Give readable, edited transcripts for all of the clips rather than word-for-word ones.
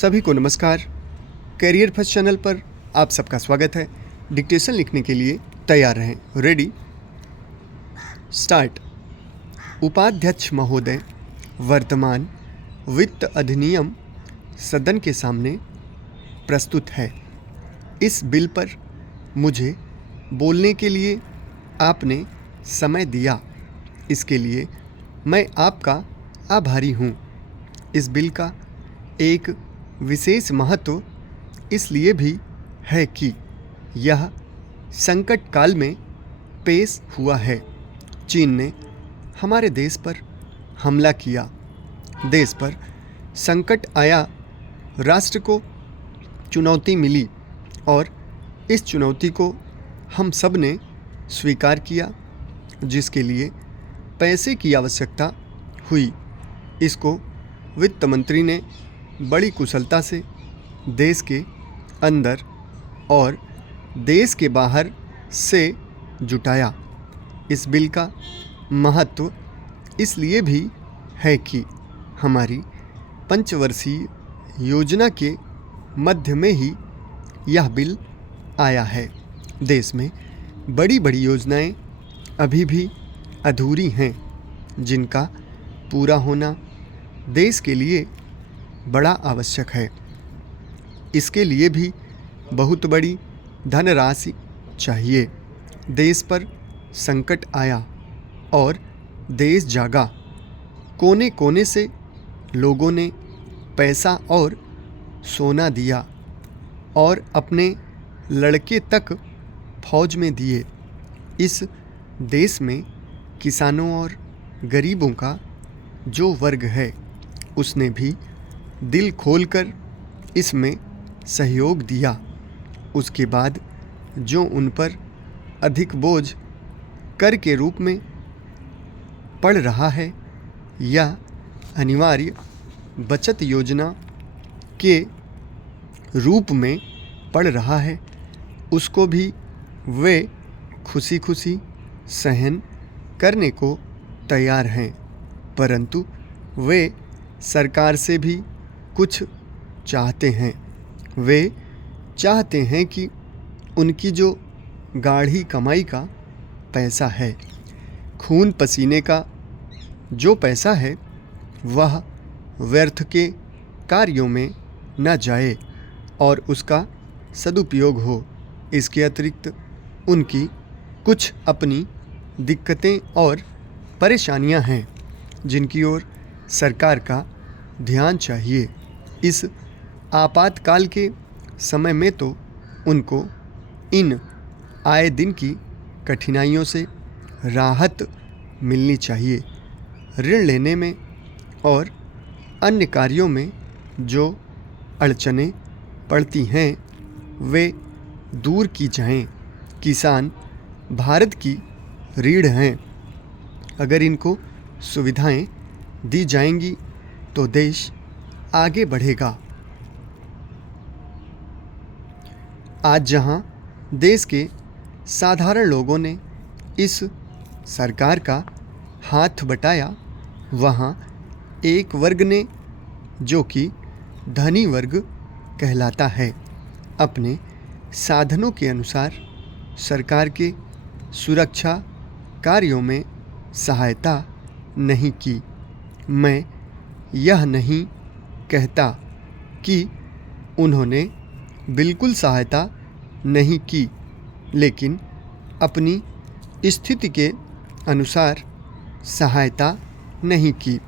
सभी को नमस्कार। करियर फर्स्ट चैनल पर आप सबका स्वागत है। डिक्टेशन लिखने के लिए तैयार रहें। Ready start. उपाध्यक्ष महोदय, वर्तमान वित्त अधिनियम सदन के सामने प्रस्तुत है। इस बिल पर मुझे बोलने के लिए आपने समय दिया, इसके लिए मैं आपका आभारी हूँ। इस बिल का एक विशेष महत्व इसलिए भी है कि यह संकट काल में पेश हुआ है। चीन ने हमारे देश पर हमला किया, देश पर संकट आया, राष्ट्र को चुनौती मिली और इस चुनौती को हम सब ने स्वीकार किया, जिसके लिए पैसे की आवश्यकता हुई। इसको वित्त मंत्री ने बड़ी कुशलता से देश के अंदर और देश के बाहर से जुटाया। इस बिल का महत्व इसलिए भी है कि हमारी पंचवर्षीय योजना के मध्य में ही यह बिल आया है। देश में बड़ी बड़ी योजनाएं अभी भी अधूरी हैं, जिनका पूरा होना देश के लिए बड़ा आवश्यक है। इसके लिए भी बहुत बड़ी धनराशि चाहिए। देश पर संकट आया और देश जागा। कोने कोने से लोगों ने पैसा और सोना दिया और अपने लड़के तक फौज में दिए। इस देश में किसानों और गरीबों का जो वर्ग है, उसने भी दिल खोलकर इसमें सहयोग दिया। उसके बाद जो उन पर अधिक बोझ कर के रूप में पड़ रहा है या अनिवार्य बचत योजना के रूप में पड़ रहा है, उसको भी वे खुशी खुशी सहन करने को तैयार हैं। परंतु वे सरकार से भी कुछ चाहते हैं। वे चाहते हैं कि उनकी जो गाढ़ी कमाई का पैसा है, खून पसीने का जो पैसा है, वह व्यर्थ के कार्यों में न जाए और उसका सदुपयोग हो। इसके अतिरिक्त उनकी कुछ अपनी दिक्कतें और परेशानियां हैं, जिनकी ओर सरकार का ध्यान चाहिए। इस आपातकाल के समय में तो उनको इन आए दिन की कठिनाइयों से राहत मिलनी चाहिए। ऋण लेने में और अन्य कार्यों में जो अड़चनें पड़ती हैं, वे दूर की जाएं। किसान भारत की रीढ़ हैं। अगर इनको सुविधाएं दी जाएंगी तो देश आगे बढ़ेगा। आज जहां देश के साधारण लोगों ने इस सरकार का हाथ बटाया, वहां एक वर्ग ने, जो कि धनी वर्ग कहलाता है, अपने साधनों के अनुसार सरकार के सुरक्षा कार्यों में सहायता नहीं की। मैं यह नहीं कहता कि उन्होंने बिल्कुल सहायता नहीं की, लेकिन अपनी स्थिति के अनुसार सहायता नहीं की।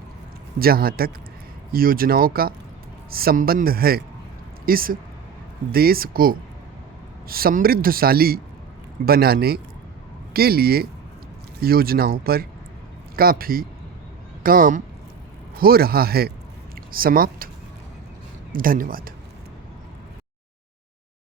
जहाँ तक योजनाओं का संबंध है, इस देश को समृद्धशाली बनाने के लिए योजनाओं पर काफ़ी काम हो रहा है। समाप्त। धन्यवाद।